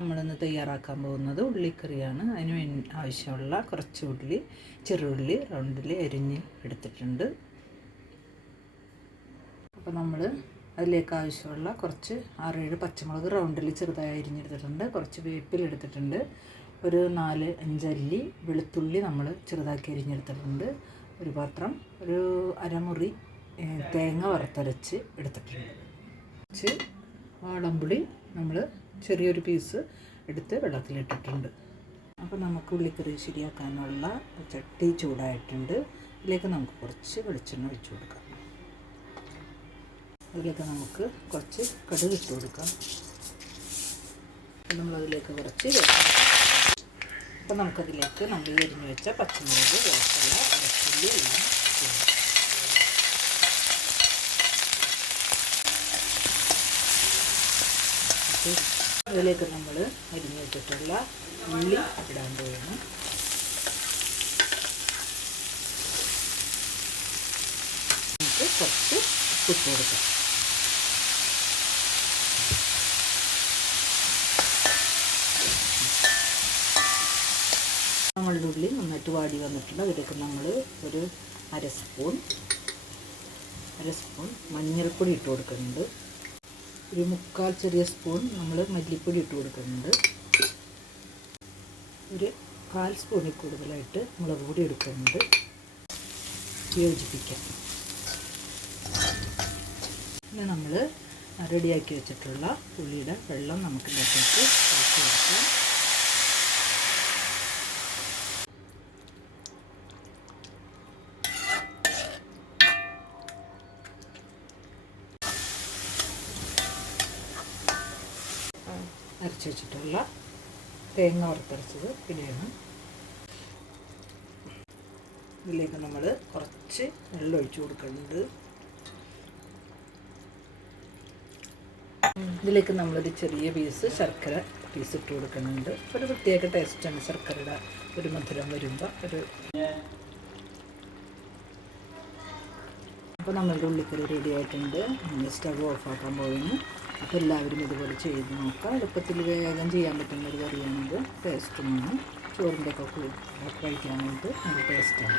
നമ്മളിന്ന് തയ്യാറാക്കാൻ പോകുന്നത് ഉള്ളിക്കറിയാണ്. അതിന് ആവശ്യമുള്ള കുറച്ച് ഉള്ളി, ചെറുള്ളി റൗണ്ടിൽ അരിഞ്ഞ് എടുത്തിട്ടുണ്ട്. അപ്പോൾ നമ്മൾ അതിലേക്ക് ആവശ്യമുള്ള കുറച്ച് 6-7 പച്ചമുളക് റൗണ്ടിൽ ചെറുതായി അരിഞ്ഞെടുത്തിട്ടുണ്ട്. കുറച്ച് വേപ്പില എടുത്തിട്ടുണ്ട്. ഒരു 4-5 അല്ലി വെളുത്തുള്ളി നമ്മൾ ചെറുതാക്കി അരിഞ്ഞെടുത്തിട്ടുണ്ട്. ഒരു പാത്രം ഒരു അരമുറി തേങ്ങ വറുത്തരച്ച് എടുത്തിട്ടുണ്ട്. കുറച്ച് വാളംപുളി നമ്മൾ ചെറിയൊരു പീസ് എടുത്ത് വെള്ളത്തിലിട്ടിട്ടുണ്ട്. അപ്പോൾ നമുക്ക് ഉള്ളിക്കറി ശരിയാക്കാനുള്ള ചട്ടി ചൂടായിട്ടുണ്ട്. ഇതിലേക്ക് നമുക്ക് കുറച്ച് വെളിച്ചെണ്ണ ഒഴിച്ച് കൊടുക്കാം. അതിലേക്ക് നമുക്ക് കുറച്ച് കടുക് ഇട്ട് കൊടുക്കാം. നമ്മളതിലേക്ക് കുറച്ച് അപ്പോൾ നമുക്കതിലേക്ക് നമ്മൾ എരിഞ്ഞ് വെച്ച പച്ചമുളക്, വേപ്പില, വെളുത്തുള്ളി എല്ലാം അതിലേക്ക് നമ്മൾ അരിഞ്ഞ് വെച്ചിട്ടുള്ള ഉള്ളി ഇടാൻ പോവുകയാണ്. നമുക്ക് കുറച്ച് ഉപ്പ് കൊടുക്കാം. നമ്മളുടെ ഉള്ളി നന്നായിട്ട് വാടി വന്നിട്ടുണ്ട്. അതിലേക്ക് നമ്മൾ ഒരു അര സ്പൂൺ മഞ്ഞൾപ്പൊടി ഇട്ട് കൊടുക്കുന്നുണ്ട്. ഒരു 3/4 ചെറിയ സ്പൂൺ നമ്മൾ മല്ലിപ്പൊടി ഇട്ട് കൊടുക്കുന്നുണ്ട്. ഒരു 1/4 സ്പൂണിൽ കൂടുതലായിട്ട് മുളക് പൊടി എടുക്കുന്നുണ്ട്. യോജിപ്പിക്കാം. പിന്നെ നമ്മൾ റെഡിയാക്കി വെച്ചിട്ടുള്ള ഉള്ളിയുടെ വെള്ളം നമുക്ക് ഇതിലേക്ക് ഒഴിച്ച് കൊടുക്കാം. അരച്ച് വെച്ചിട്ടുള്ള തേങ്ങ വറുത്തരച്ചത് ഇടയാണ്. ഇതിലേക്ക് നമ്മൾ കുറച്ച് വെള്ളം ഒഴിച്ച് കൊടുക്കുന്നുണ്ട്. ഇതിലേക്ക് നമ്മളൊരു ചെറിയ ശർക്കര പീസ് ഇട്ട് കൊടുക്കുന്നുണ്ട്. ഒരു പ്രത്യേക ടേസ്റ്റാണ് ശർക്കരയുടെ ഒരു മധുരം വരുമ്പോൾ അപ്പോൾ നമ്മളുടെ ഉള്ളിക്കറി റെഡി ആയിട്ടുണ്ട്. നമ്മൾ സ്റ്റവ് ഓഫാക്കാൻ പോകുന്നു. അപ്പോൾ എല്ലാവരും ഇതുപോലെ ചെയ്ത് നോക്കാം. എളുപ്പത്തിൽ വേഗം ചെയ്യാൻ പറ്റുന്ന ഒരു കറിയാണിത്. ടേസ്റ്റുമാണ്. ചോറിൻ്റെ ഒക്കെ കഴിക്കാനായിട്ട് നല്ല ടേസ്റ്റാണ്.